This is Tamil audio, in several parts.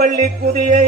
வள்ளி குதியை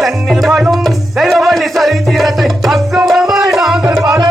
தன்னில் வாழும் தெய்வவழி சரித்திரத்தை பக்குவமாய் நாங்கள் பாட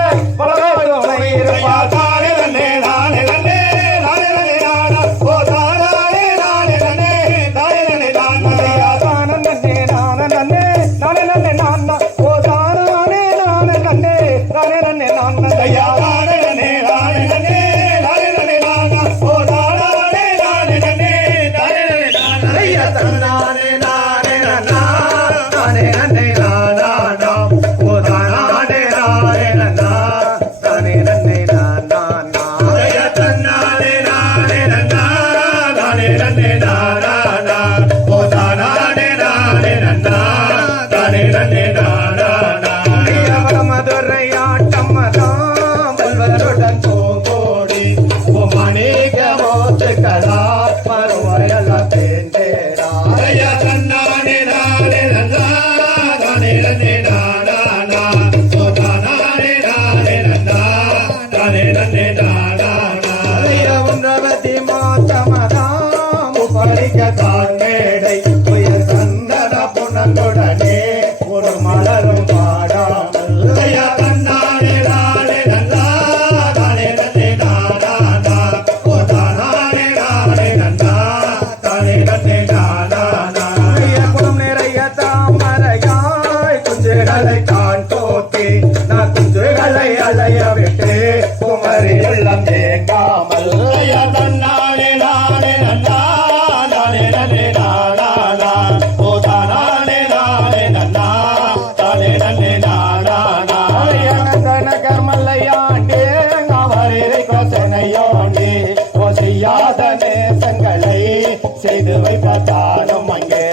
செய்து வைத்தாலும் அங்கே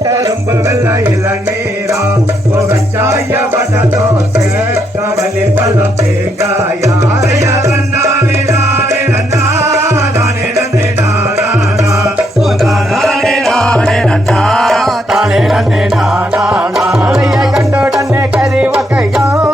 கரும்பு வெள்ள இளநீரா புகச்சாய வட தோசை கவலி பள்ளம் தேங்காயா கண்டோடனே கறி வக்கையா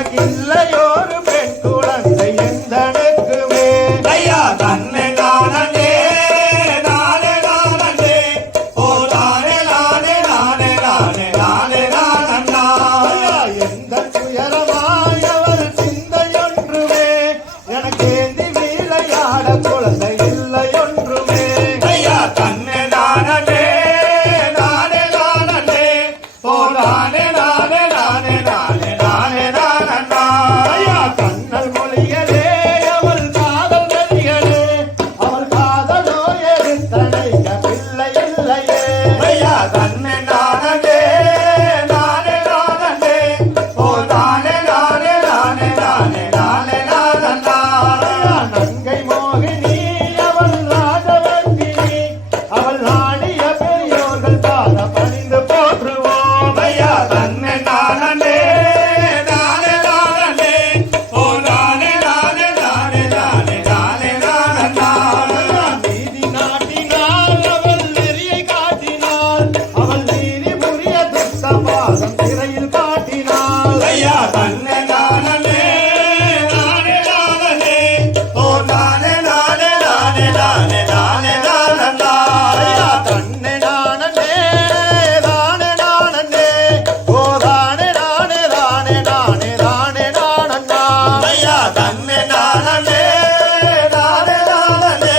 நமக்கு இல்லையோரு பெண் குழந்தை எந்தனுக்குமே ஐயா தன்னை நானே நானே நானே ஓ நானே நானே நானே நானே நானே நானே எந்த துயரமாய் அவள் சிந்தையொன்றுமே எனக்கு ஏந்தி விளையாட குழந்தை இல்லை ஒன்றுமே ஐயா தன்னை நானே நானே நானே ஓ நானே நானே நானே நானே நானே நானே ஐயா கண்ணல் மொழியலே அவள் காதல் நதிகளே அவள் காதலோ எடுத்தனைக்க பிள்ளை இல்லையே ஐயா தன்னை நானே நானே நானே ஓ நானே நானே நானே நானே நானே நானே ஐயா நங்கை மோகினி அவள் ராஜவர்த்தினி அவள் நாடிய பெரியோர்கள் பாத பணிந்து போற்றுவோம் ஐயா தன்னை நானே நானே நானே ஓ நானே நானே நானே நானே நானே நானே நீதி நாட்டினாள் அவள் நெறியை காட்டினாள் அவள் நீதி புரிய துஷ்ட பாதம் திரையில் காட்டினாள் ஐயா தன்னை நானே நானே நானே ஓ நானே நானே நானே நானே நானே நானே ஐயா தன்னை நானே நானே நானே ஓ நானே நானே நானே நானே நானே நானே ஐயா தன்னை நானே நானே நானே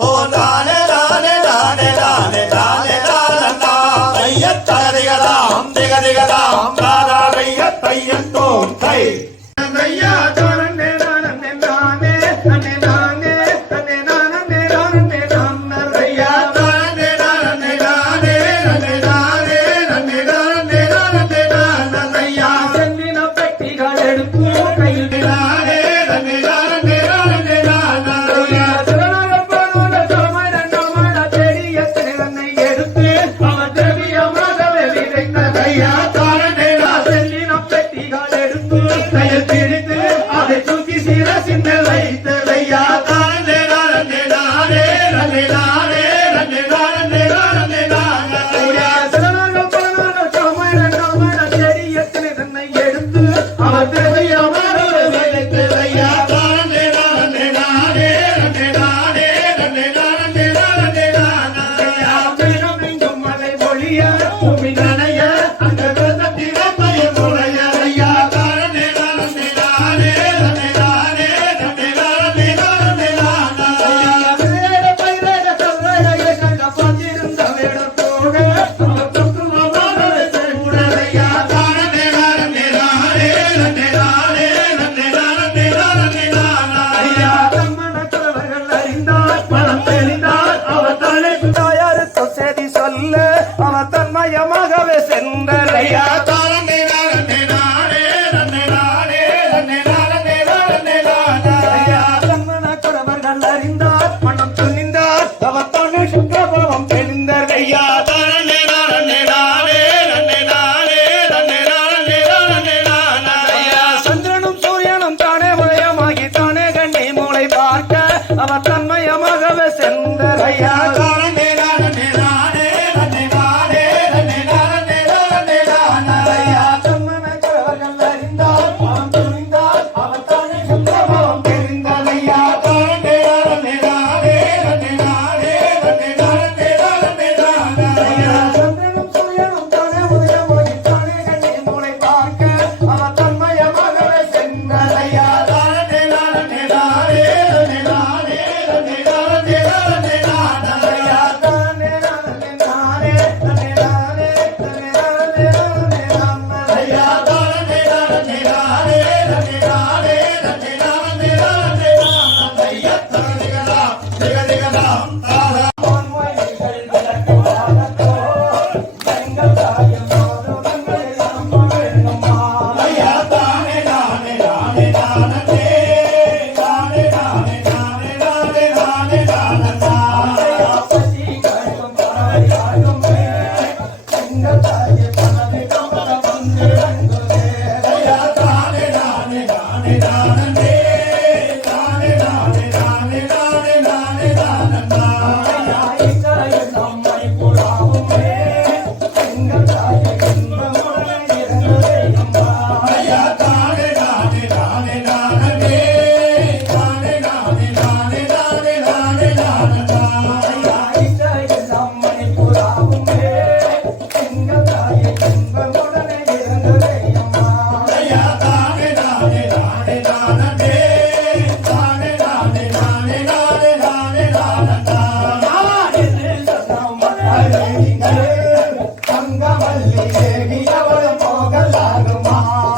ஓ நானே நானே நானே நானே நானே நானே ஐயா தரிகதாம் திகதிகதாம் ராதாரைய தையத்தோம் தை ஐயா தானே நானே நானே நானே நானே நானே நானே நானே நானே ஐயா தானே நானே நானே நானே நானே நானே நானே நானே நானே ஐயா சென்னின பெட்டிகள் எடுத்து கையில் நானே நானே நானே நானே நானே ஐயா சரணகப்பனோட சமரண்டமட பெரிய திறனை எடுத்து அவன் திரவியமாகவே விதைத்த ஐயா தானே சென்னின பெட்டிகள் எடுத்து கையில் பிடித்து அதை தூக்கி சிரசில் வைத்து ஐயா தானே நானே நானே நானே நானே நானே நானே நானே நானே ஐயா சரணகப்பனோட சமரண்டமட பெரிய திறனை எடுத்து அவன் திரவியமாகவே விதைத்த ஐயா தானே நானே நானே நானே நானே நானே நானே நானே நானே ஐயா மேகம் மலை ஒளிய பூமி நனைய அந்த வெள்ளத்திறமைய முறைய ஐயா தானே நானே நானே நானே நானே நானே நானே நானே நானே ஐயா வேட பைரட கல்லைய கண்ட பார்த்திருந்த வேட போக அவர் தத்துவமாகவே கூட ஐயா தானே நானே நானே நானே நானே நானே நானே நானே நானே ஐயா தம்மன கலவர்கள் அறிந்தார் மனம் தெளிந்தார் அவர் தானே தாயாருக்கு செய்தி சொல்ல அவர் தன்மயமாகவே சென்றார் ஐயா தானே நானே நானே நானே நானே நானே நானே நானே நானே ஐயா தம்மன கலவர்கள் அறிந்தார் மனம் துணிந்தார் அவர் தானே சுற்றபவம் தெளிந்தார் ஐயா தானே நானே நானே நானே நானே நானே நானே நானே நானே ஐயா சந்திரனும் சூரியனும் தானே உதயமாகி தானே கண்ணி மூளை பார்க்க அவர் தன்மயமாகவே சென்றார் ஐயா தானே நானே நானே நானே நானே நானே நானே நானே நானே ஐயா தம்மன கலவர்கள் அறிந்தார் மனம் துணிந்தார் அவர் தானே சுற்றபவம் தெளிந்தார் ஐயா தானே நானே நானே நானே நானே நானே நானே நானே நானே ஐயா சந்திரனும் சூரியனும் தானே உதயமாகி தானே கண்ணி மூளை பார்க்க அவர் தன்மயமாகவே சென்றார் ஐயா தானே நானே நானே நானே நானே நானே நானே நானே நானே ஐயா தானே நானே நானே நானே நானே நானே நானே நானே நானே ஐயா தானே நானே நானே நானே நானே நானே நானே நானே நானே ஐயா தரிகதாம் திகதிகதாம் தாரா பொன்மைகள் விளக்குவாரோ எங்கள் தாயமோடு மங்கள் அம்மா வேணுமா ஐயா தானே நானே நானே நானே நானே நானே நானே நானே நானே நானே ஐயா பசி கழும் பாரியாகும் எங்கள் தாயே பணமே கமல வந்து ரங்குவே ஐயா தானே நானே நானே நானே நானே நானே நானே நானே நானே நானே ஐயா இக்கரையில் நம்மை புறாவுமே எங்கள் தாயே இன்பமுடன் இறங்குவே அம்மா ஐயா தானே நானே பள்ளி தேவி அவள் போகலாகுமா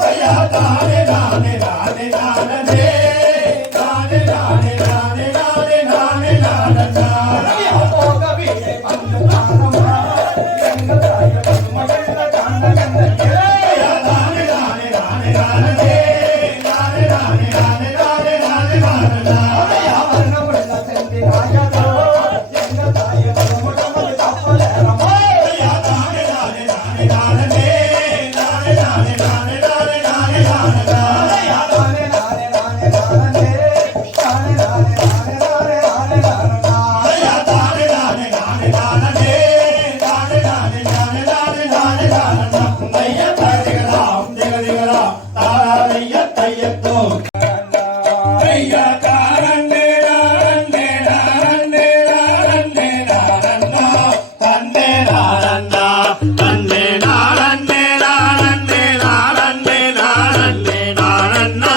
ஐயா தானே நானே நானே நானே நானே நானே நானே நானே நானே நானே போகவே அந்த நானம்மா எங்கள் தாய மகள காண கண்ணே ஐயா தானே நானே நானே நானே நானே நானே நானே நானே நானே நானே ஐயா வர்ணமுள்ள செந்தி ராஜா எங்கள் தாய முடமது தப்பலேரமா ஐயா தானே நானே நானே நானே நானே நானே நானே நானே நானே நானே ஐயா தானே நானே நானே நானே நானே நானே நானே நானே நானே நானே ஐயா தானே நானே நானே நானே நானே நானே நானே நானே நானே நானே ஐயா தகதிகளாம் திகதிகளாம் தாரையா தையத்தோ ஐயா தாரண்டே நாரண்டே நாரண்டே நாரண்டே நாரண்டா தண்டே நாரண்டா தண்டே நாரண்டே நாரண்டே நாரண்டே நாரண்டே நாரண்டா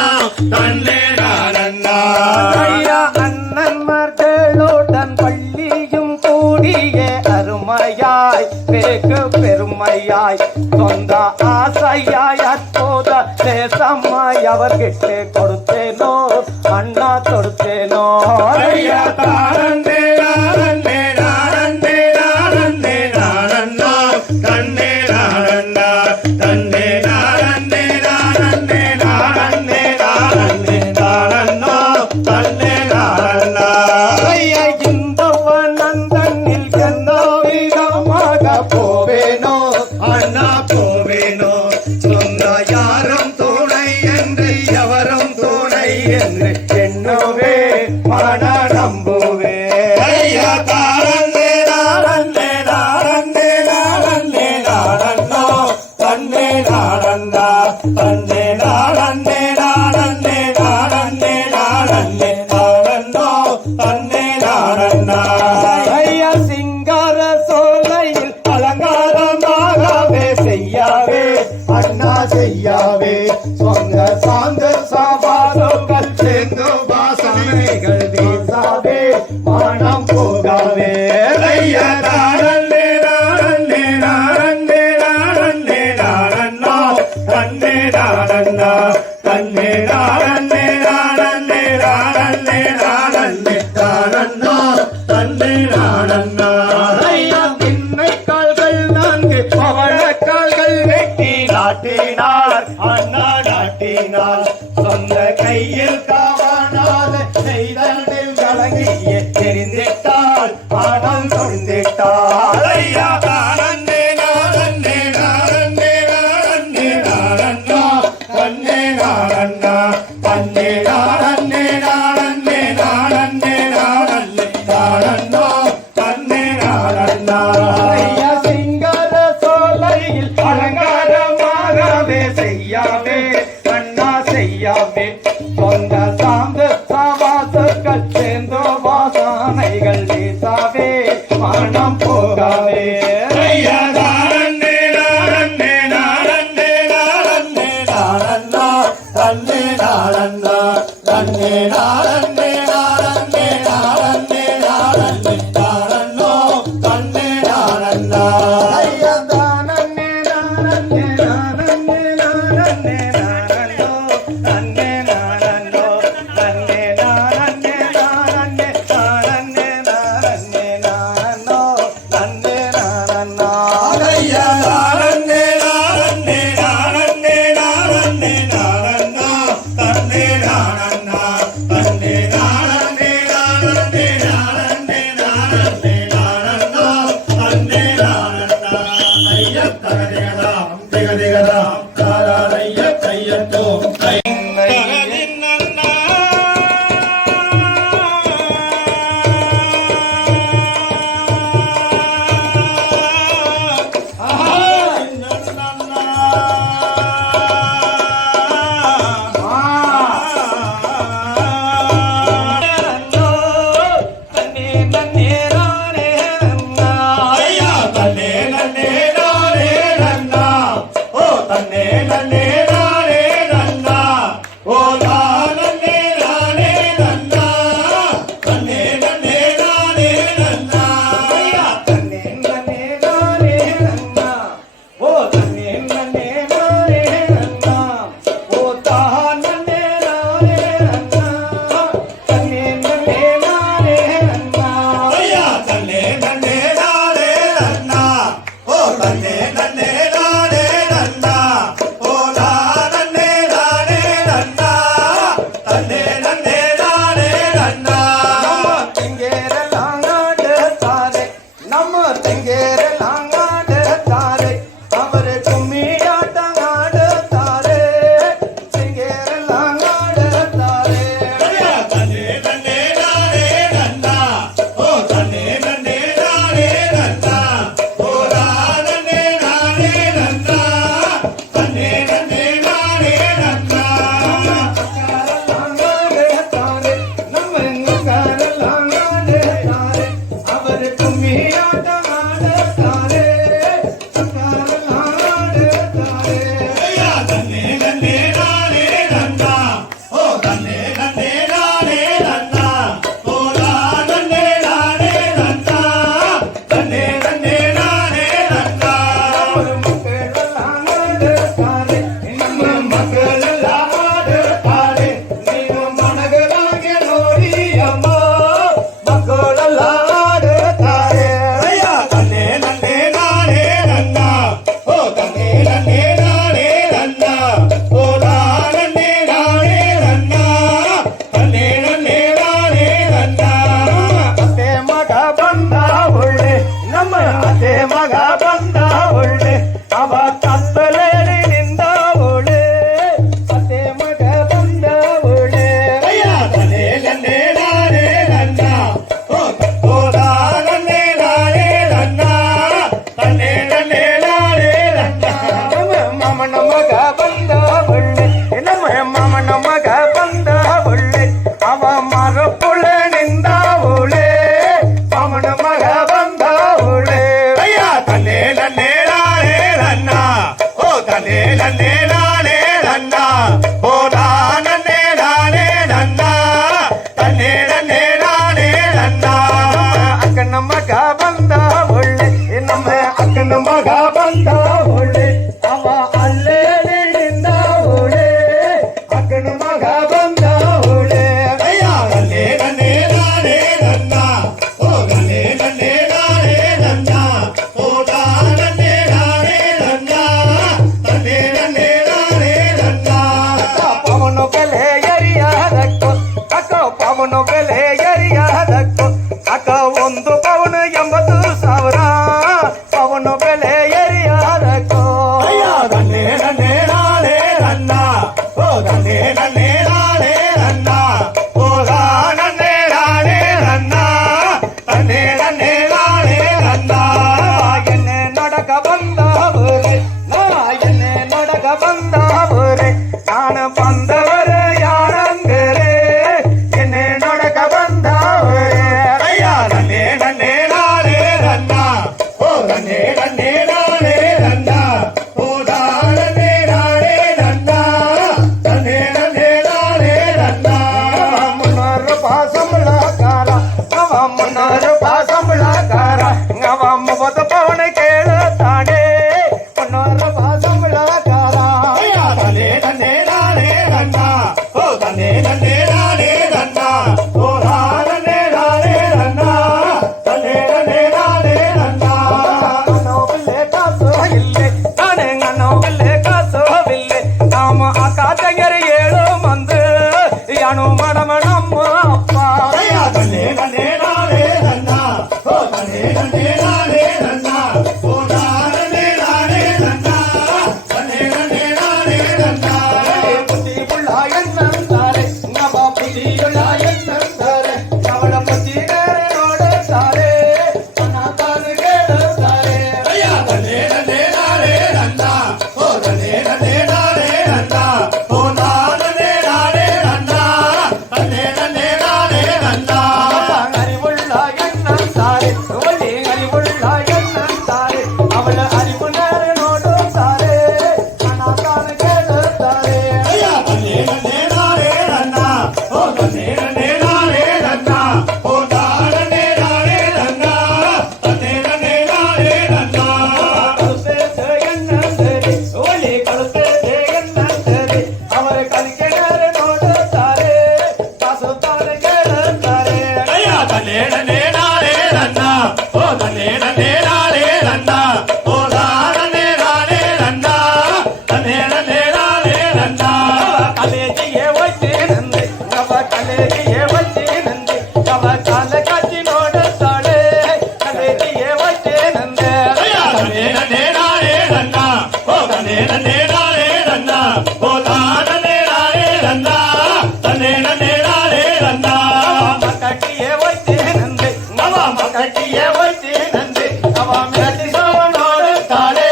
தண்டே நாரண்டா ஐயா அண்ணன்மார்களுடன் பள்ளியும் கூடிய அருமையாய் வெகு பெருமையாய் சொந்த ஆசையாய் அற்புத தேசமாய் அவர்கிட்ட கொடுத்தேனோ அண்ணா கொடுத்தேனோ ஐயா தாரண்டே நாரண்டே நாரண்டே நாரண்டே நாரண்டா தண்டே நாரண்டா தண்டே நாரண்டே நாரண்டே நாரண்டே நாரண்டே நாரண்டா தண்டே நாரண்டா ஐயா இந்தவனந்தனில் எந்த விதமாக போவேனோ அண்ணா போவேனோ சொந்த யாரும் துணை என்று எவரும் துணை என்று என்னவே மன நம்புவே ஐயா தாரண்டே நாரண்டே நாரண்டே நாரண்டே நாரண்டோ தன்னே நாரண்டா தன்னே நாரண்டே நாரண்டே நாரண்டே நாரண்டே நாரண்டோ தன்னே நாரண்டா ஐயா சிங்கார சோலையில் அலங்காரமாகவே செய்யாவே அண்ணா செய்யாவே சொந்த சாந்த சபாதோக்கள் சேர்ந்து வாசனைகள் வீசாவே மனம் போகாவே ஐயா நாரண்டே நாரண்டே நாரண்டே நாரண்டே நாரண்டா தன்னே நாரண்டா தன்னே நாரண்டே நாரண்டே நாரண்டே நாரண்டே நாரண்டா தன்னே நாரண்டா ஐயா திண்ணை கால்கள் நான்கு பவழ கால்கள் வெட்டி நாட்டினார் அண்ணா நாட்டினார் சொந்த கையில் காவானால செய்தனில் கலங்கிய தெரிந்திட்டால் ஆனால் தொழுந்திட்டாள் ஐயா நாரண்டே நாரண்டே நாரண்டே நாரண்டே நாரண்டா தன்னே நாரண்டா தன்னே நாரண்டே நாரண்டே நாரண்டே நாரண்டே நாரண்டா தன்னே நாரண்டா ஐயா சிங்கார சோலையில் அலங்காரமாகவே செய்யாவே அண்ணா செய்யாவே சொந்த சாந்து சவாசுக்கள் சேர்ந்து வாசனைகள் வீசாவே மனம் போகாவே ஐயா நாரண்டே நாரண்டே நாரண்டே நாரண்டே நாரண்டா தன்னே நாரண்டா தன்னே நாரண்டே நாரண்டே நாரண்டே நாரண்டே நாரண்டோ தன்னே நாரண்டா ஐயா தானே நானே நானே நானே நானோ தன்னே நானோ தன்னே நானே நானே நானே நானே நானோ தன்னே நானோ ஐயா நாரண்டே நாரண்டே நாரண்டே நாரண்டே நாரண்டா தன்னே நாரண்டா தன்னே நாரண்டே நாரண்டே நாரண்டே நாரண்டே நாரண்டா தன்னே நாரண்டா ஐயா தகதிகளாம் திகதிகளாம் தாராரைய கையத்தோம் கை ஐயா தன்னே நன்னே நானே வந்தவரே நான் என்ன நடக்க வந்தவரே நான் வந்தவரே யாரங்கரே என்ன நடக்க வந்தவரே ஐயா நன்னே நன்னே நானே நன்னா ஓ நன்னே நன்னே நானே நன்னா ஓ நானே நானே நன்னா நன்னே நன்னே நானே நன்னா முன்னூறு பாசம்பளக்கார அவன் முன்னூறு பாசம்பளக்கார அவன் முப்பது பவனை கேளு தானே முன்னூறு பாசம்பளக்கார ஐயா நன்னே நன்னே நானே நன்னா ஓ நன்னே நன்னே நானே நன்னா ஓ நானே நானே நன்னா நன்னே நன்னே நானே நன்னா நோவில்லே காசோ இல்லை நானே நோவில்லே காசோ இல்லை நாம அக்கா தங்கர் ஏழு வந்து யானு மடம நம்ம அப்பா ஐயா நன்னே நன்னே நானே நன்னா ஓ நன்னே நன்னே நானே நன்னா ஓ நானே நானே நன்னா நன்னே நன்னே நானே நன்னா புத்தி உள்ள எண்ணம் தாரே நம்ம புத்தி உள்ள எண்ணம் தாரே அவள புத்தி நேரோடு தாரே அண்ணாத்தாரு கேடு தாரே ஐயா நன்னே நன்னே நானே நன்னா ஓ நன்னே நன்னே நானே நன்னா ஓ நானே நானே நன்னா நன்னே நன்னே நானே நன்னா அறிவுள்ள எண்ணம் தாரே ஒளி அறிவுள்ள எண்ணம் தாரே அவள அறிவு நேரோடு தாரே அண்ணாத்தாரு கேடு தாரே ஐயா நன்னே நன்னே நானே நன்னா ஓ நன்னே நன்னே நானே நன்னா ஓ நானே நானே நன்னா நன்னே நன்னே நானே நன்னா கழுத்தே எண்ணம் தேடி ஒளி கழுத்தே எண்ணம் தேடி அவர் கலிக்க நேரோடு தாரே காசு தாரே கேடு தாரே ஐயா நன்னே நன்னே நானே நன்னா ஓ நன்னே நன்னே நானே நன்னா ஓ நானே நானே நன்னா நன்னே நன்னே நானே நன்னா கலேஜியே வச்சு நந்தி நவ கலேஜியே வச்சு நந்தி நவ கால காட்சி நோடு தாளே கலேஜியே வச்சு நந்தி ஐயா நன்னே நன்னே நானே நன்னா ஓ நன்னே நன்னே நானே நன்னா ஓ நானே நானே நன்னா நன்னே நன்னே நானே நன்னா கட்டியே வச்சு நந்தி நவ கட்டியே வச்சு நந்தி நவ மிரட்டி சோனோடு தாளே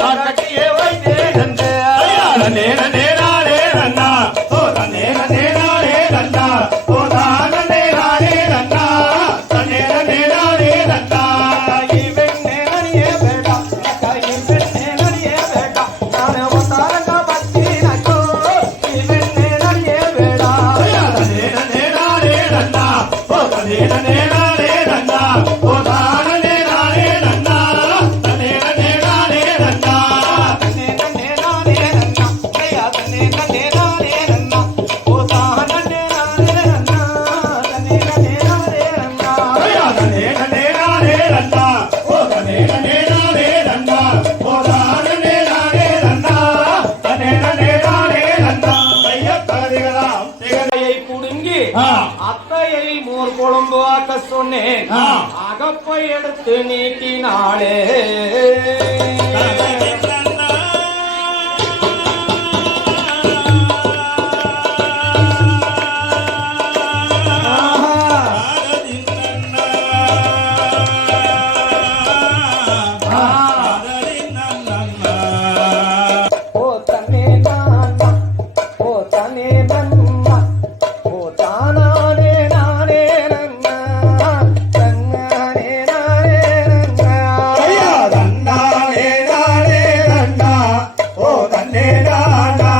கட்டியே வச்சு நந்தி ஐயா நன்னே நன்னே நானே நன்னா ஓ நன்னே நன்னே நானே நன்னா ஓ நானே நானே நன்னா நன்னே நன்னே நானே நன்னா இவனே நனியே பேடா இவனே நனியே பேடா நான் ஒத்தாரங்க பத்தி நக்கோ இவனே நனியே பேடா ஐயா நன்னே நன்னே நானே நன்னா ஓ நன்னே நன்னே நானே நன்னா ஓ நானே நானே நன்னா நன்னே நன்னே நானே நன்னா தன்னே நன்னே நானே நன்னா ஐயா தன்னே நன்னே நானே நன்னா ஓ தானே நானே நன்னா தன்னே நன்னே நானே நன்னா ஐயா நன்னே நன்னே நானே நன்னா ஓ நன்னே நன்னே நானே நன்னா ஓ நானே நானே நன்னா நன்னே நன்னே நானே நன்னா ஐயா கதிகளாம் அத்தையை புடுங்கி அத்தையை மோர் குழம்பு ஆக்க சொன்னேன் ஆ. அகப்பை எடுத்து நீட்டினாளே ஓ தன்னே நானா ஓ தன்னே நன்னா ஓ தானானே நானே நன்னா தன்னானே நானே நன்னா ஐயா தன்னானே நானே நன்னா ஓ தன்னே நானா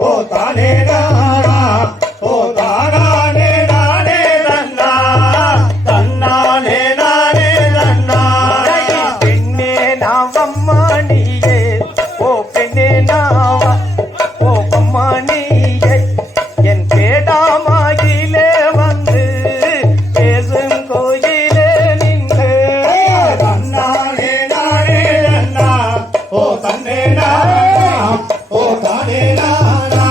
ஓ தானே நானா ஓ தானானே நானே நன்னா தன்னானே நானே நன்னா பெண்ணே நாவம்மா நீயே ஓ பெண்ணே நாவா ஓ அம்மா நீயே என் பேடாமாகிலே வந்து பேசும் கோயிலே நின்று ஐயா தன்னானே நானே நன்னா ஓ தன்னே நானா ஓ தானே நானா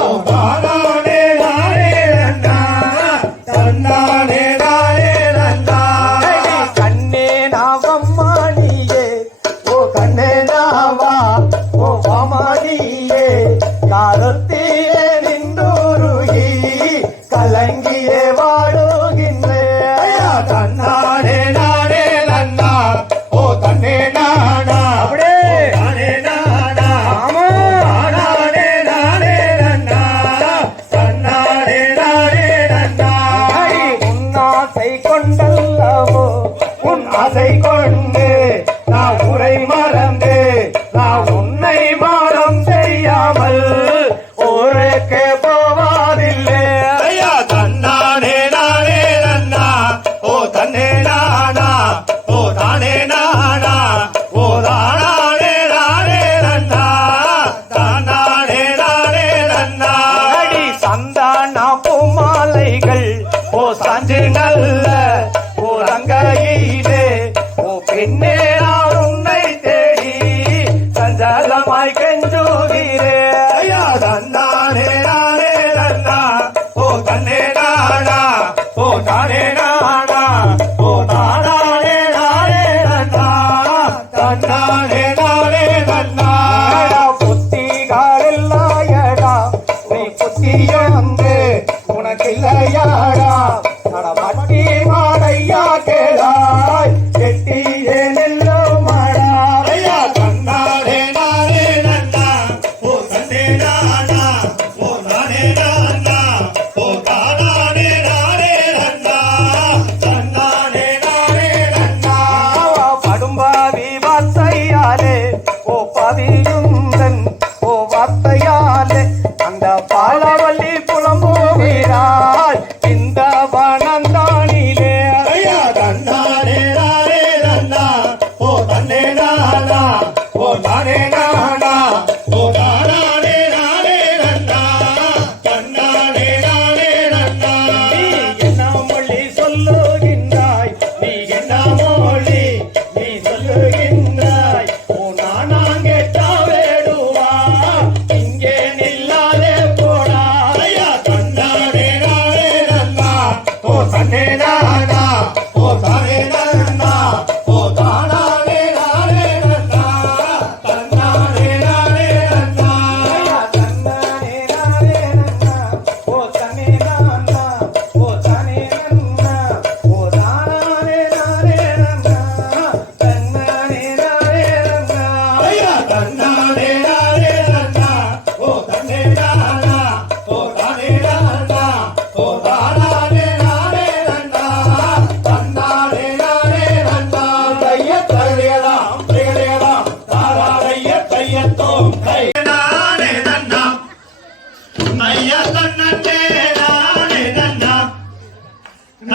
ஓ தானானே நானே நன்னா தன்னானே நானே நன்னா கண்ணே நாவம்மா நீயே ஓ கண்ணே நாவா ஓ வாமா நீயே காலத்திலே நின்றுருகி கலங்கியே வாழுகின்றேன் ஐயா தன்னானே நானே நன்னா ஓ தன்னே நானா அப்படியே சஞ்சலமாய் கெஞ்சுகிறே ஐயா தன்னானே நானே நன்னா ஓ தன்னே நானா ஓ தானே நானா ஓ தானானே நானே நன்னா தன்னானே நானே நன்னா புத்திகாரில்லாயடா நீ புத்தியந்து உனக்கில்லையாடா நடமட்டி மாடையா கேளாய் கெட்டியே நெல்லும் மாடா ஐயா தன்னானே நானே நன்னா ஓ தன்னே நானா ஓ தானே நானா ஓ தானானே நானே நன்னா தன்னானே நானே நன்னா படும்பாவி வார்த்தையாலே ஓ பதியுந்தன் ஓ வார்த்தையாலே அந்த பாலவல்லி புலம்புகிறாய் இந்த வனந்தானிலே ஐயா தன்னானே நானே நன்னா ஓ தன்னே நானா ஓ தானே நானா ஓ தானானே நானே நன்னா தன்னானே நானே நன்னா நீ என்ன மொழி சொல்லுகின்றாய் நீ என்ன மொழி நீ சொல்லுகின்றாய் ஓ நானாங்கேட்டா வேடுவா இங்கே நில்லாதே போடா ஐயா தன்னானே நானே நன்னா ஓ தன்னே நானா ஓ தானே நன்னா ஓ தானானே நானே நன்னா தன்னானே நானே நன்னா ஐயா தன்னானே நானே நன்னா ஓ தன்னே நானா ஓ தானே நன்னா ஓ தானானே நானே நன்னா தன்னானே நானே நன்னா ஐயா தன்னானே நானே நன்னா ஓ தன்னே நானா ஓ தானே நன்னா ஓ தானானே நானே நன்னா தன்னானே நானே நன்னா தைய தரையலாம் பிரியலாம் தாராளைய தையத்தோம் கை நானே நன்னா ஐயா தன்னே நானே நன்னா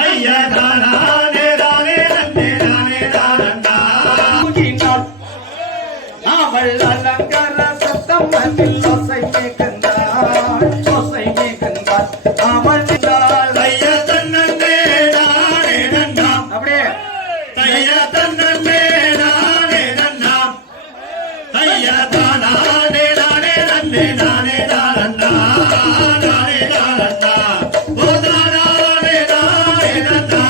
ஐயா தானானே நானே நன்னே நானே நானன்னா தூங்கினாள் அவள் அலங்கார சத்தம் அதில் ஓசை கேட்கின்றாள் ஓசை கேட்கின்றாள் அவள் நின்றாள். ஐயா தன்னே நானே நன்னா அப்படியே ஐயா தன்னே நானே நன்னா ஐயா தானானே நானே நன்னே நானே நானன்னா நானே நானன்னா ஓ தானானே நானே நன்னா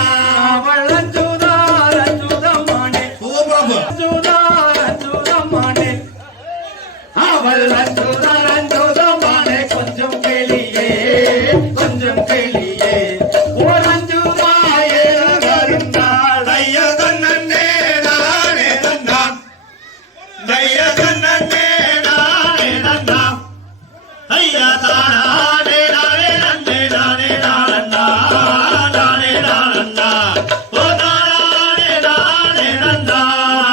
அவள் அஞ்சுதார் அஞ்சுதமானே சூப்பர் அஞ்சுதார் அஞ்சுதமானே அவள் அஞ்சுதார் அஞ்சுதமானே கொஞ்சம் கேளியே கொஞ்சம் கேளியே ஓர் அஞ்சுதாயே வருந்தாள் ஐயா தன்னே நானே நன்னா ஐயா தன்னே நானே நன்னா ஐயா தானானே நானே நன்னே நானே நானன்னா நானே நானன்னா ஓ தானானே நானே நன்னா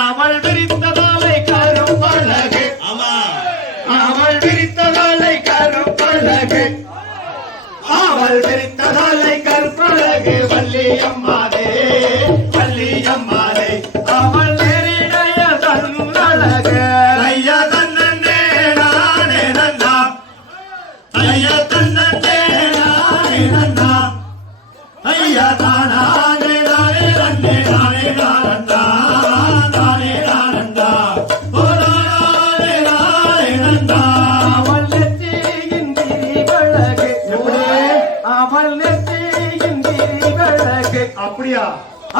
அவள் விரித்ததாலை கரும்பழகு ஆமா அவள் விரித்ததாலை கரும்பழகு அவள் விரித்ததாலை கற்பழகு வள்ளியம்மாதே வள்ளியம்மாதே அவள் நெறிடைய தன்னழகு ஐயா தன்னே நானே நன்னா ஐயா தன்னே நானே நன்னா ஐயா தானானே நானே நன்னே நானே நானன்னா நானே நானன்னா ஓ தானானே நானே நன்னா அவள் நெற்றியின் திரிவழகு அவள் நெற்றியின் திரிவழகு அப்படியா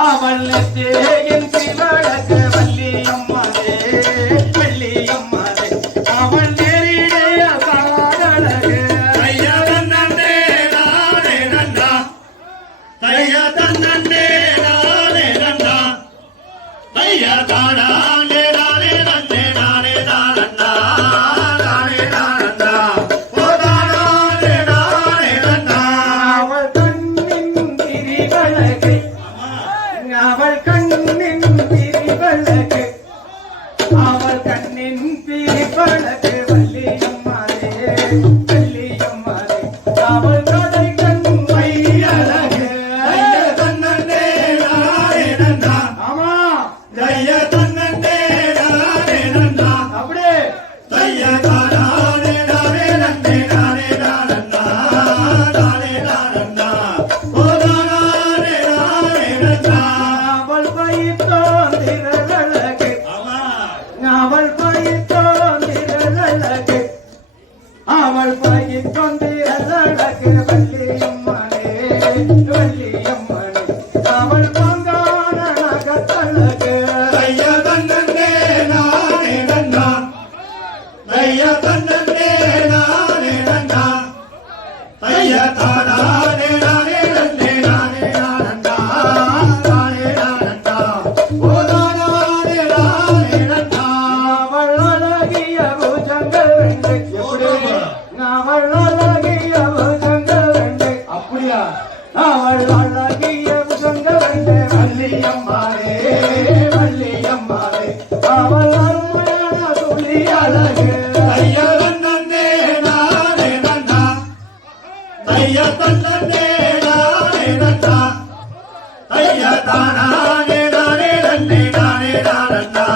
அவள் நெற்றியின் திரிவழகு வள்ளியம்மாதே வள்ளியம்மாதே அவள் நெறிடைய காதழகு ஐயா தன்னே நானே நன்னா ஐயா தன்னே நானே நன்னா ஐயா தானானே நானே நன்னே நானே நானன்னா நானே நானன்னா ஓ தானானே நானே நன்னா அவள் கண்ணின் திரிவழகு அவள் கண்ணின் திரிவழகு அவள் கண்ணின் திரிவழகு வள்ளியம்மாதே வள்ளியம்மாதே அவள் கடை கண் மையழகு ஐயா தன்னே நானே நன்னா ஆமா ஐயா தன்னே நானே நன்னா அப்படியே ஐயா தானானே நானே நன்னே நானே நானன்னா நானே நானன்னா ஓ தானானே நானே நன்னா அவள் பயித்தோன் திரழகு ஆமா அவள் பயித்தோன் அழகு ஐயா தன்னே நானே நன்னா ஐயா தன்னே நானே நன்னா ஐயா தானே நானே நன்னே நானே நானன்னா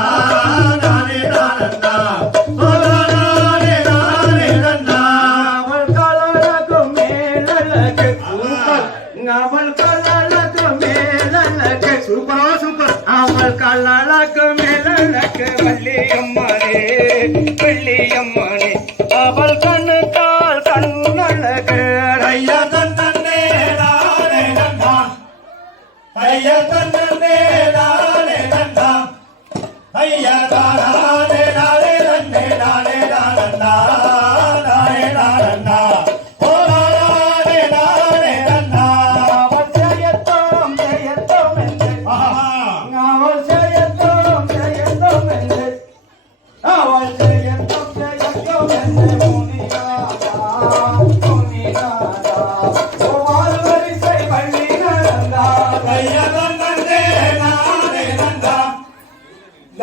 நானே நானன்னா நானே நானே நன்னா அவள் கலழகு மேலழகு அவள் கலழகு மேலழகு சூப்பரா சூப்பர் அவள் கலழகு மேலழகு வள்ளியம்மனே வெள்ளியம்மனே அவள் கண்ணு கால் கண்ணழகு ஐயா தன்னே நானே நன்னா ஐயா தன்னே நானே நன்னா ஐயா தானே நானே நன்னே நானே நானன்னா நானே நானன்னா ஓ நானே நானே நன்னா அவள் ஜெயத்தோம் ஜெயத்தோம் என்று ஆஹா அவள் ஜெயத்தோம் ஜெயத்தோம் என்று அவள் ஜெயத்தோம் ஜெயத்தோம் என்று முனிநாதா முனிநாதா ஓவால் வரிசை வள்ளி நடந்தா ஐயா தன்னே நானே நன்னா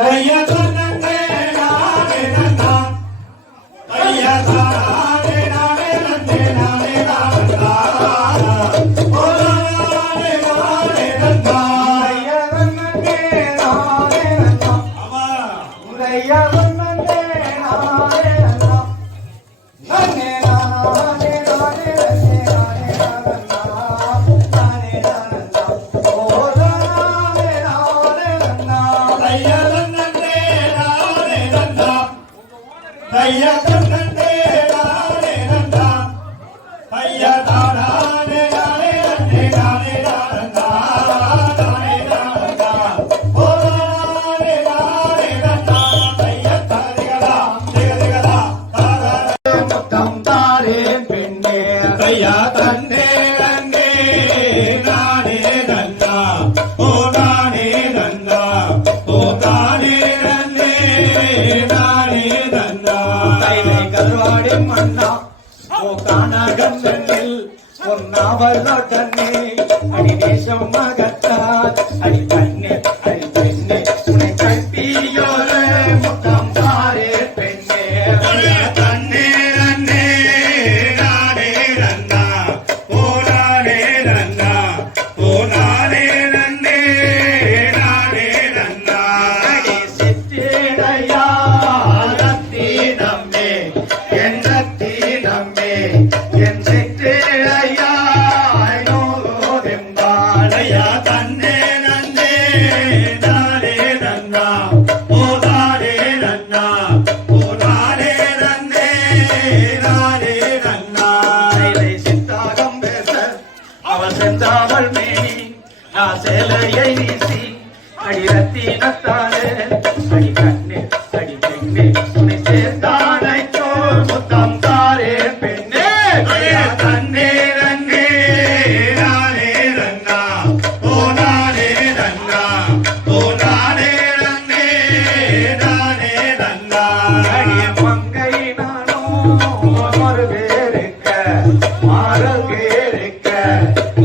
ஐயா தன்னே நானே நன்னா ஐயா தானே நானே நன்னே நானே நானன்னா ஓ நானே நானே நன்னா ஐயவனே நானே நன்னா ஆமா ஐயவனே நானே நன்னா நன்னே நானே நானே நன்னே நானே நானன்னா நானே நானன்னா ஓ நானே நானே நன்னா ஐயா தன்னே நானே நன்னா ஐயா தன்னே நானே நன்னா ஐயா தானே நானே நன்னே நானே நானன்னா நானே நானன்னா ஓ நானே நானே நன்னா ஐயா தாரிகடா திகதிகடா தாரா முத்தம் தாரேன் பெண்ணே ஐயா தன்னே நன்னே நானே நன்னா ஓ நானே நன்னா ஓ தானே நன்னே நானே நன்னா கைலை கருவாடி மண்ணா ஓ கானகம் தன்னில் பொன்னாவலோட்டனே அடி தேசம் மகத்தால் அடி கண்ணே அடி பெண்ணே உனை கட்டியோரே முத்தம் தாரே பெண்ணே ஐயா தன்னே நன்னே நானே நன்னா ஓ நானே நன்னா ஓ நானே நன்னே நானே நன்னா அடி சித்திரையா ரத்தினமே என் ரத்தினமே என் சித்திரையா நூறுதெம்பாள் ஐயா தன்னே நன்னே நானே நன்னா ஓ நானே நன்னா ஓ நானே நன்னே நானே நன்னா கைலை சித்தாகம் பேச அவள் சென்றாவள் மேனி நான் சேலையை வீசி அடி ரத்தினத்தாலே அடி கண்ணே அடி பெண்ணே உன்னை சேர்த்தானை தோல் முத்தம் தாரே பெண்ணே ஐயா தன்னே நன்னே நானே நன்னா ஓ நானே நன்னா ஓ நானே நன்னே நானே நன்னா அடிய மங்கை நானும் ஒரு பேருக்க மாறல் பேருக்க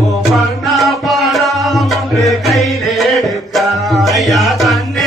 ஓ மன்னா பாலாம் ஒன்று கையிலெடுக்க ஐயா தன்னே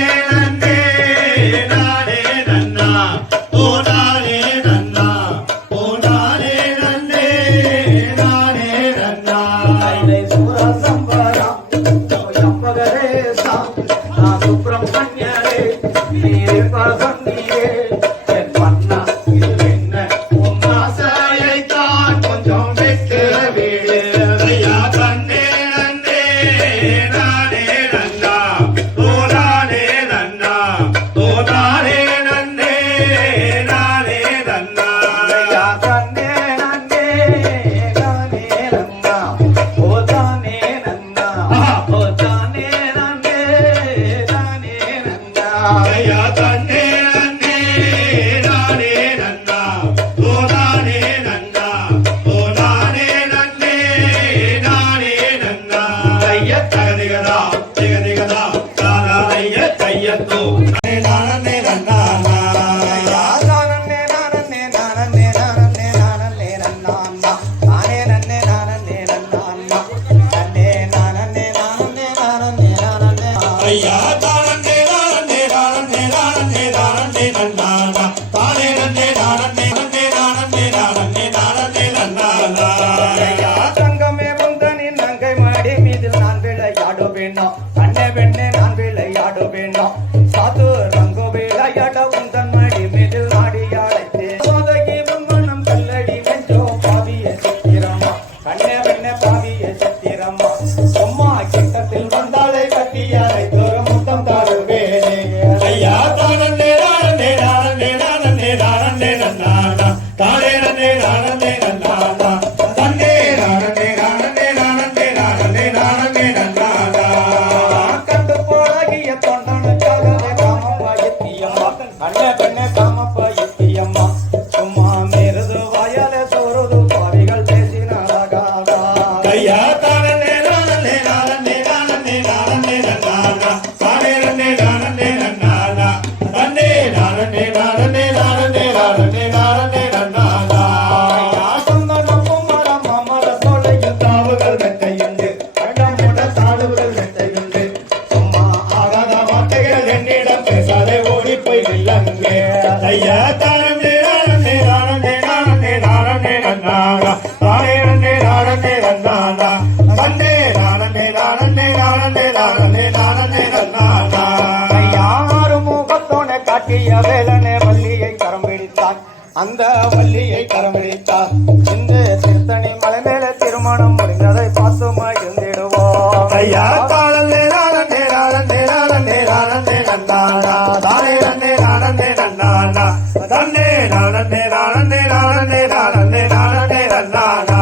அந்த வள்ளியை கரமளித்தார். இந்த திருத்தணி மலை மேல திருமணம் முடிந்ததை பார்த்து மகிழ்ந்திடுவோம். ஐயா தானே நானே நானே நானே நானே நன்னானா தானே நன்னே நானே நன்னானா தன்னே நானே நானே நானே நானே நானே நன்னானா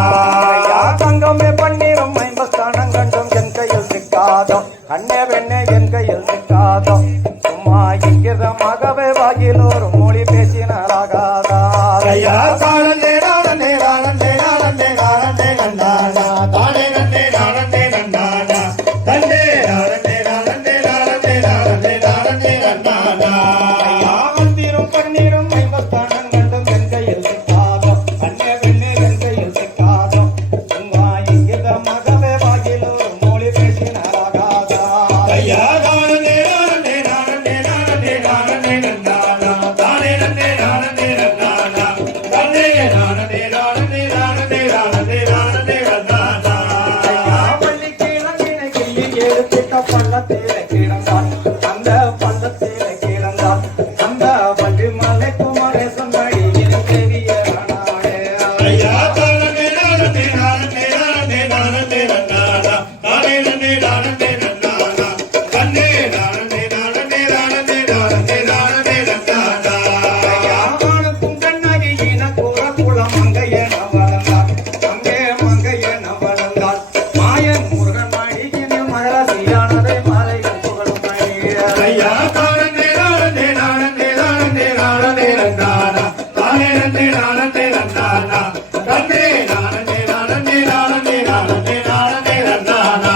ஐயா தங்கமே பன்னீரும் ஐம்பஸ்தானம் கண்டும் என் கையில் சிக்காதோ கண்ணே வெண்ணே என் கையில் சிக்காதோ சும்மா இங்கிதமாகவே வாயிலோர் மொழி பேசினாராகாதா. ஐயா தானே நானே நானே நானே நானே நன்னானா தானே நன்னே நானே நன்னானா தன்னே நானே நானே நானே நானே நானே நன்னானா ஐயா மந்திரும் பன்னீரும் ஐம்பஸ்தானம் கண்டும் என் கையில் சிக்காதோ கண்ணே வெண்ணே என் கையில் சிக்காதோ சும்மா இங்கிதமாகவே வாயிலோர் மொழி பேசினாராகாதா. ஐயா தானே நானே நானே நானே நானே நன்னானா தானே நன்னே நானே நன்னானா தன்னே நானே நானே நானே நானே நானே நன்னானா ஐயா வள்ளிக்கு இளங்கினை கிள்ளி எடுத்திட்ட பள்ளத்திலே கிடந்தான். அந்த பள்ளத்திலே கிடந்தான். அந்த வள்ளி மலை குமரேசன் வழியில் பெரிய நாடே. ஐயா தானே நானே நானே நானே நானே நன்னானா தானே நன்னே நானே நன்னானா தன்னே நானே நானே நானே நானே நானே நன்னானா ஐயா வானுக்கும் கண்ணகி இனக்கூற குளம் மங்கையென வளர்ந்தாள். அங்கே மங்கையென வளர்ந்தாள். மாயன் முருகன் மடியினில் மகராசியானதை மலையில் புகழும் மணியே. ஐயா தானே நானே நானே நானே நானே நன்னானா தானே நன்னே நானே நன்னானா தன்னே நானே நானே நானே நானே நானே நன்னானா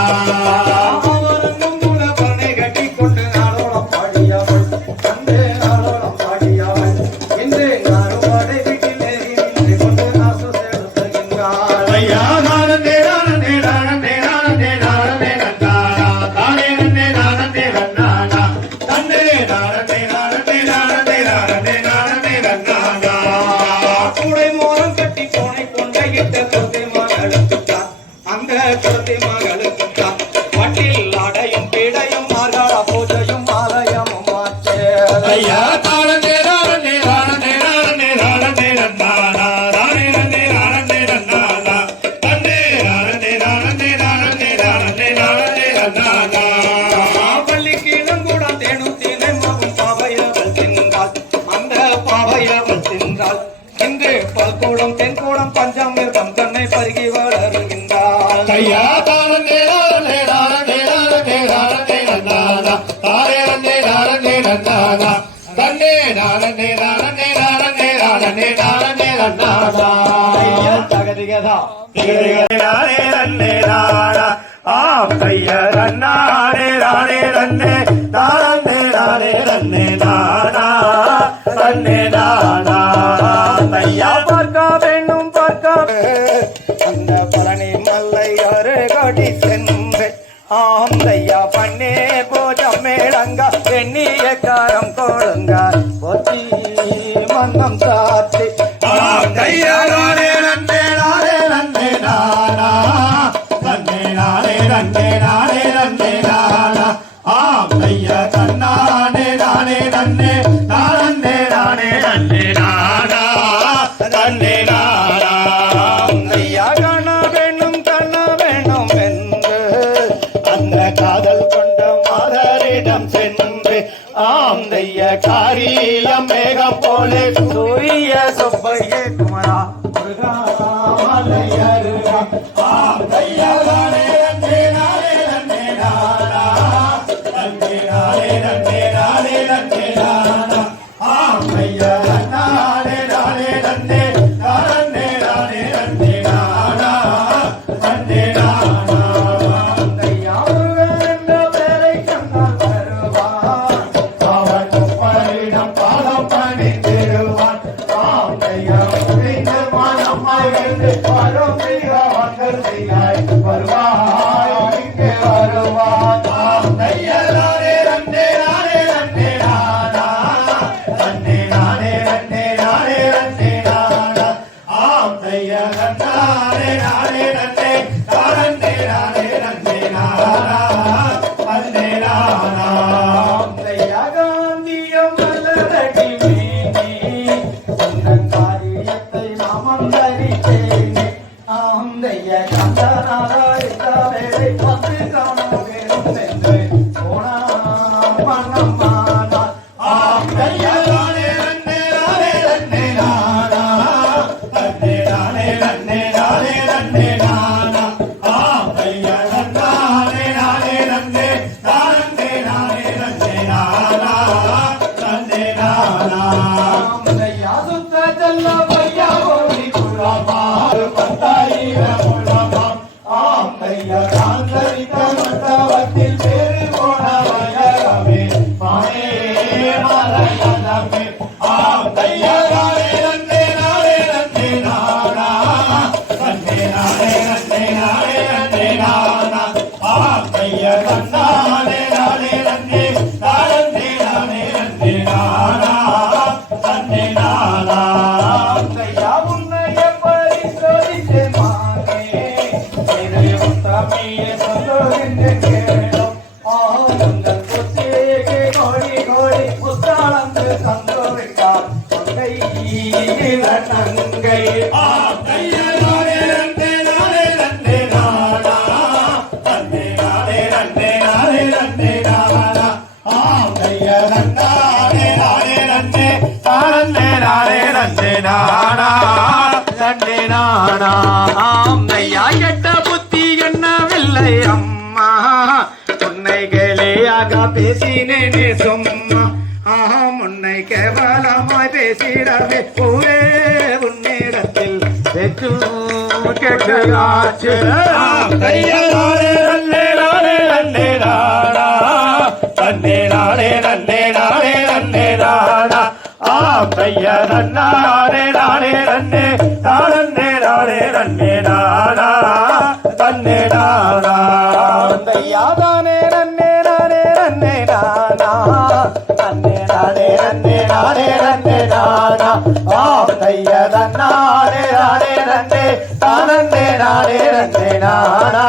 அவரங்கும் மூலவனை கட்டிக்கொண்டு நாளோളം பாடியவள். அன்றே நாளோളം பாடியவள். இன்று நானும் வீட்டிலே நின்று கொண்டு நாசு செலுத்துகின்றாள். ஐயா நானே நானே நானே நானே நானே நன்னானா தானே நன்னே நானே நன்னானா தன்னே நானே நானே நானே நானே நானே நன்னானா கூடை மோரம் கட்டி போனை கொண்ட இட்ட குருதி மகளுக்குத்தான். அந்த குருதி மகளுக்குத்தான் வண்டில் அடையும் பீடையும் மார்கால பூஜையும் ஆலயமும் ஆச்சே. ஐயா தானே நானே நானே நானே நானே நன்னானா தானே நன்னே நானே நன்னானா தன்னே நானே நானே நானே நானே நானே நன்னானா பள்ளிக்கு கூட தேனும் தீனமாவும் பாவையவள் தின்றாள். அந்த பாவையவள் தின்றாள். இன்று பல்கூடம் தென்கூடம் பஞ்சமிர்தம் தன்னை பருகி வளருகின்றாள். ஐயா தானே நானே நானே நானே நானே நன்னானா தானே நன்னே நானே நன்னானா தன்னே நானே நானே நானே நானே நானே நன்னானா ஐயா தகதிகதா நானே நன்னே நானா ஆம் கைய நன்னானே நானே நன்னே நானே நானே நன்னே நானா நன்னே நானா ஐயா பார்க்க வேண்டும் பார்க்க அந்த பழனி மல்லை அருகடி சென்று ஆந்தையா பண்ணே போஜம் மேளங்க எண்ணிய காரம் கொடுங்க பொத்தி மன்னம் சாத்தி ஆம் கைய நானே நன்னே நானே நன்னே நானா நன்னே நானே நன்னே நானே நன்னே நானா ஆம் கைய கண்ணானே நானே நன்னே நானே நானே நன்னே நானா நன்னே நானா ஐயா காண வேண்டும் என்று அந்த காதல் கொண்ட மாதரிடம் சென்று ஆந்தைய காரியம் மேகம் போலே சூரிய சொப்பையே குமரா முருகா மலையருகா ஆம் கைய நானே நன்னே நானே நன்னே நானா நன்னே நானே நன்னே நானே நன்னே நானா ஆம் கைய கண்ணானே நானே நன்னே நானே நானே நன்னே நானா நன்னே நானா ஐயா முருகன் என்ற பெயரை கண்டால் வருவான். அவன் முப்பரிடம் பாதம் பணிந்திடுவான் ஆம் கைய முடிந்த மனம் மகிழ்ந்து வரும் மிகவங்கள் செய்யாய் வருவாய் இங்கே வருவான் ஆம் கைய நானே நன்னே நானே நன்னே நானா நன்னே நானே நன்னே நானே நன்னே நானா ஆம் கைய கண்ணானே நானே நன்னே நானே நானே நன்னே நானா நன்னே நானா ஐயா காந்தியம் மலரடி மேனி உந்தன் நல்ல பையா கோடி குளமாறு 10,000 குளமாம் ஆம் ஐயா காந்தரித்த மண்டபத்தில் பேரு போன வயலமே மானே மரகதமே ஆம் ஐயா நாளே நன்னே நாளே நன்னே நானா நன்னே நாளே நன்னே நாளே நன்னே நானா ஆம் ஐயா நன்னானே நாளே நன்னே நாளே நாளே நன்னே நானா நன்னே நானா ஐயா உன்னைய பரிசோதித்தே மானே இதை உத்தமியே சொல்லுகின்ற கேளும் உங்கள் புத்தேகே கோடி கோடி புத்தாளந்து தந்து விட்டார் உன்னை நங்கை ஆம் ஐயா நாளே நன்னே நாளே நன்னே நானா நன்னே நாளே நன்னே நாளே நன்னே நானா ஆம் ஐயா நன்னானே நாளே நன்னே நாளே நாளே நன்னே நானா நன்னே நானா ஆம் ஐயா கெட்ட புத்தி என்னவில்லை அம்மா உன்னை கேலியாக பேசினேனே சும்மா ஆம் உன்னை கேவலமாய் பேசிடவே ஊரே உன்னிடத்தில் வெற்று கெட்டாச்சு ஆம் ஐயா நாளே நன்னே நாளே நன்னே நானா நன்னே நாளே நன்னே நாளே நன்னே நானா ஆம் ஐயா நன்னானே நாளே நன்னே நாளே நாளே நன்னே நானா நன்னே நானா யாதானே நன்னே நானே நன்னே நானா நன்னே நானே நன்னே நானே நன்னே நானா ஆம் ஐயா தன்னானே நானே நன்னே தானே நானே நன்னே நானா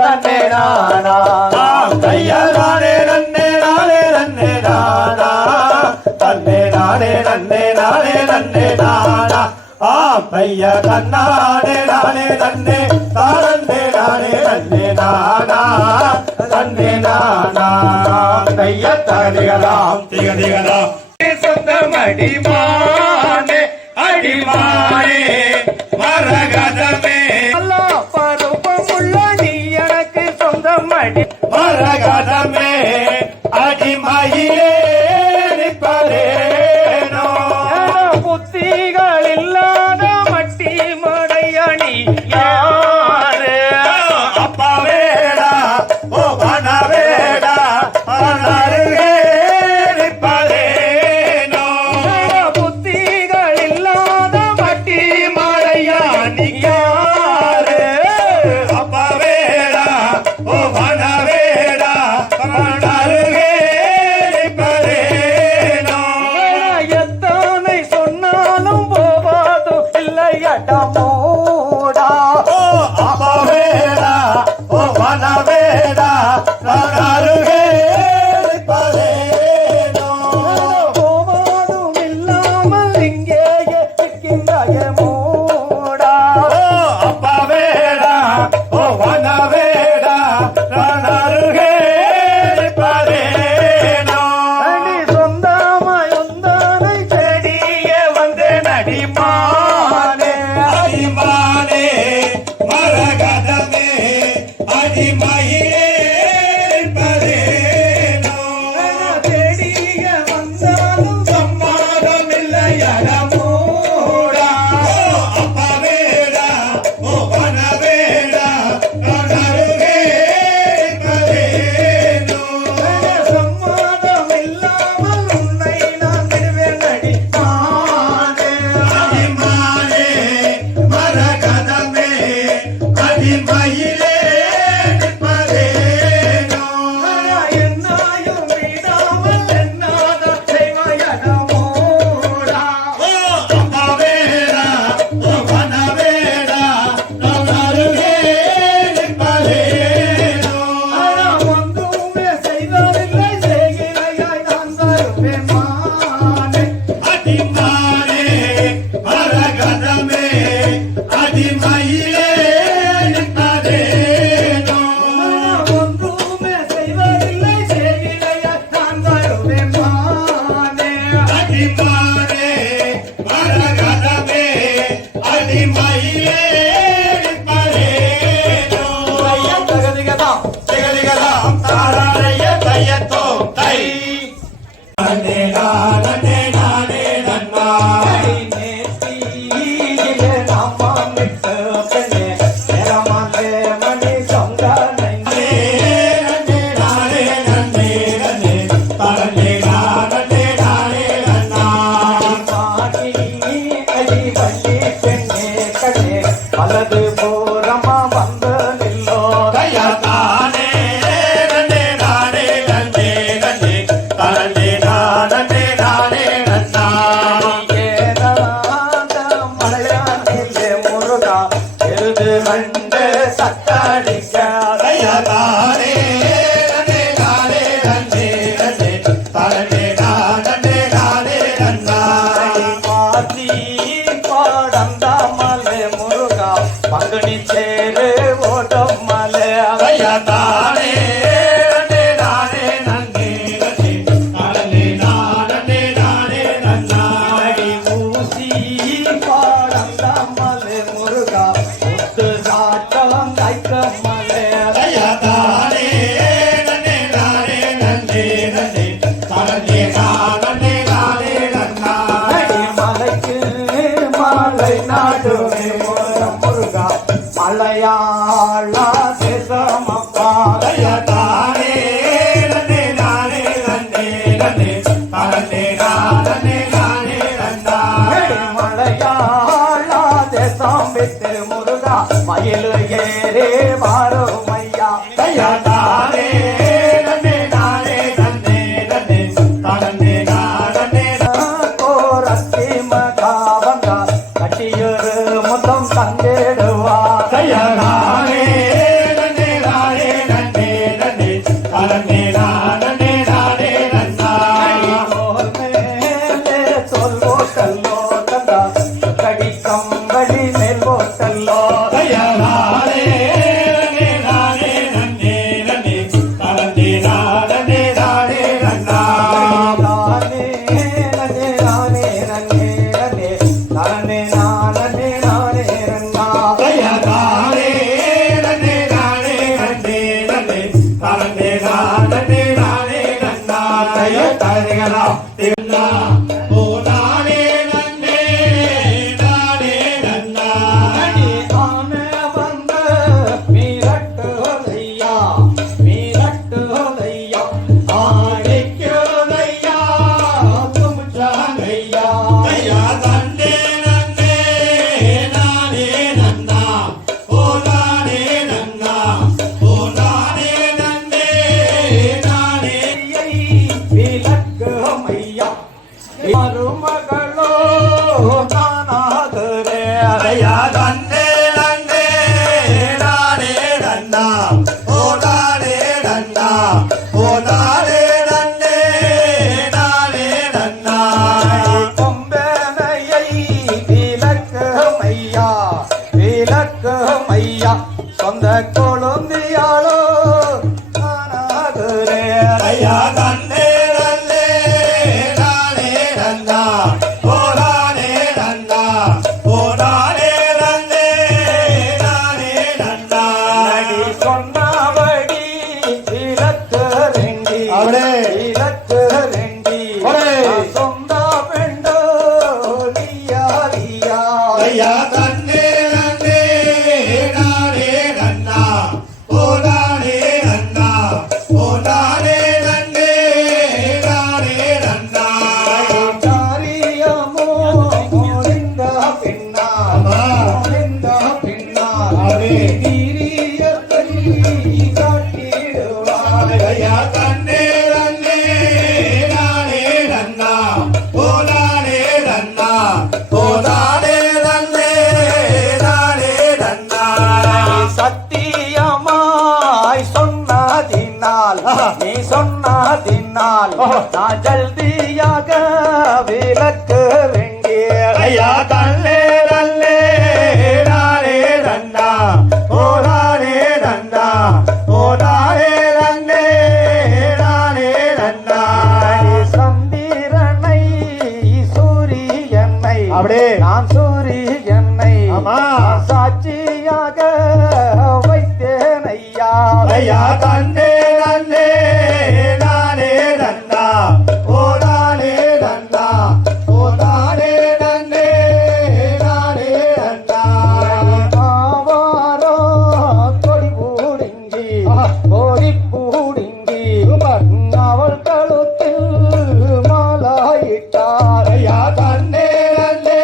தன்னே நானா ஆம் ஐயா நாளே நன்னே நாளே நன்னே நானா நன்னே நாளே நன்னே நாளே நன்னே நானா ஆம் ஐயா நன்னானே நாளே நன்னே தானே நாளே நன்னே நானா நன்னே நானா ஐயா தகதிகளாம் திகதிகளாம் சொந்தம் அடிமானே அடிமானே மரகதமே அல்லா பருவமுள்ள நீ எனக்கு சொந்தம் அடி மரகதமே அடிமயிலே நிற்பதேனோ புத்திகள் இல்லாத மட்டி மடையணி யாரு அப்பா வேடா ஓ வன வேடா அருகே நிற்பதேனோ புத்திகள் இல்லாத மட்டி மடையணி யாரு அப்பா வேடா ஓ வன வேடா அருகே நிற்பதேனோ எத்தனை சொன்னாலும் போவாதோ இல்லையடா மூடா ஓ அப்பா வேடா ஓ வன வேடா அருகே நிற்பதேனோ போவாதும் இல்லாமல் இங்கேயே இருக்கின்றாய மூடா ஓ அப்பா வேடா ஓ வன வேடா அருகே நிற்பதேனோ அடி சொந்தமாய் உந்தானை தேடியே வந்தேன் அடிமானே அடிமானே வள்ளி பெண்ணே கண்ணே வலது பூரமா வந்து நில்லோ ஐயா தானே நன்னே நானே நன்னே நன்னே தானே நானே நானே நன்னா ஏதாந்த மலையானிலே முருகா எழுது கண்டு சத்தடிக்க ஐயா தானே நன்னே நானே நன்னே நன்னே தானே நானே நானே நன்னா மாத்தி பாடந்த மலை முருகா பங்குனி சேரு ஓடும் மலை ஐயா தானே நன்னே நானே நன்னே நன்னே தானே நானே நானே நன்னா ஊசி பாடந்த மலை முருகா முத்து சாட்டம் தைக்க மலை ஐயா தானே நன்னே நானே நன்னே நன்னே தானே நானே நானே நன்னா மலைக்கு மாலை நாடுவே முருகா மலையாள தேசமப்பா ஐயா தானே நன்னே நானே நன்னே நன்னே தானே நானே நானே நன்னா மலையாள தேசம் விட்டு முருகா மயில் ஏறே வாரும் ஐயா ஐயா தானே நன்னே நானே நன்னே நன்னே தானே நானே கோரத்தி மகாவங்க கட்டியொரு முத்தம் தந்திடுவா ஐயா தானே நன்னே நானே நன்னே நன்னே தானே நானே நானே நன்னா தோல் ஓட்டல்லோ தந்தா கடி கம்பளி மேல் ஓட்டல்லோ ஐயா தானே நன்னே நானே நன்னே நன்னே தானே நானே நானே நன்னா நானே நன்னே நானே நன்னே நன்னே நானே நானே நானே நன்னா ஐயா தானே நன்னே நானே நன்னே நன்னே தானே நானே நானே நன்னா ஐயா தானேகளா தின்னா ஓ நானே நன்னே நானே நன்னா அடி ஆனே வந்த மீரட்டுதையா மீரட்டுதையா ஆடிக்கோதையா தும்சாங்கையா ஐயா தன்னே நன்னே நானே நன்னா ஓ நானே நன்னா ஓ நானே நன்னே நானே விளக்கு மையா மருமகளோ நானாகரே ஐயா தன்னே நன்னே நானே நன்னா ஓ நானே நன்னா ஓ நானே நன்னே நானே நன்னா கொம்பனையை விளக்கு மையா விளக்கு மையா சொந்த கொழுந்தியாளோ நானாகரே ஐயா தன்னே நன்னே நானே நன்னா ஓ நானே நன்னா ஓ நானே நன்னே நானே நன்னா சொன்னபடி விளக்கு ரெண்டி அவளே. விளக்கு ரெண்டி அவளே. சொந்த பெண்டோ லியா லியா ஐயா தன்னே நன்னே நானே நன்னா ஓ நானே நன்னா ஓ நானே நன்னே நானே நன்னா காரியமோ முடிந்த பின்னால் ஆமா. முடிந்த பின்னால் அவளே. தீரியத்தை காட்டிடுவாள் ஐயா தன்னே நன்னே நானே நன்னா ஓ நானே நன்னா ஓ நானே நன்னே நானே நன்னா சத்தியமாய் சொன்னதினால் நீ சொன்னதினால் நான் ஜல்தியாக விளக்கு வேண்டிய ஐயா தன்னே நன்னே நானே நன்னா ஓ நானே நன்னா ஓ நானே நன்னே நானே நன்னா சந்திரனை சூரியனை அப்படியே. நான் சூரியனை ஆமா. சாட்சியாக வைத்தேன் ஐயா ஐயா தன்னே நன்னே நானே நன்னா ஓ நானே நன்னா ஓ நானே நன்னே நானே நன்னா ஆவாரோ கொடி பூடிங்கி கோரி பூடிங்கி அவள் கழுத்தில் மாலாயிட்டார் ஐயா தன்னே நன்னே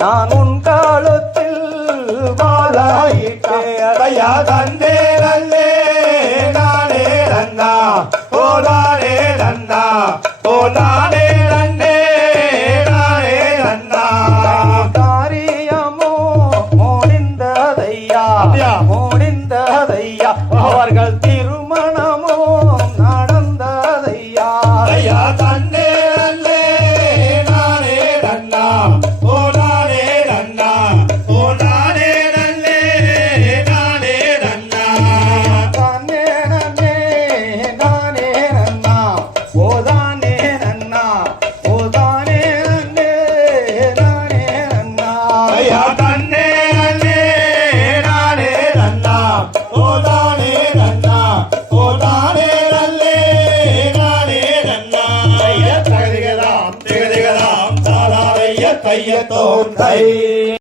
நான் உன் காலத்தில் மாலாயிட்டேன் ஐயா தன்னே நன்னே நானே நன்னா ஓ நானே நன்னா ஓ நானே நன்னே நானே நன்னா காரியமோ முடிந்ததையா அப்படியா? முடிந்ததையா அவர்கள் திருமணமோ நடந்ததையா ஐயா தன்னே நன்னே நானே நன்னா ஓ நானே நன்னா ஓ நானே நன்னே நானே நன்னா தானே நன்னே நானே நன்னா ஓதானே நன்னா ஓதானே நன்னே நானே நன்னா ஐயா தன்னே நன்னே நானே நன்னா ஓ நானே நன்னா ஓ நானே நன்னே நானே நன்னா ஐயா தகதிகதாம் திகதிகதாம் தாளாரைய தைய தோன்றை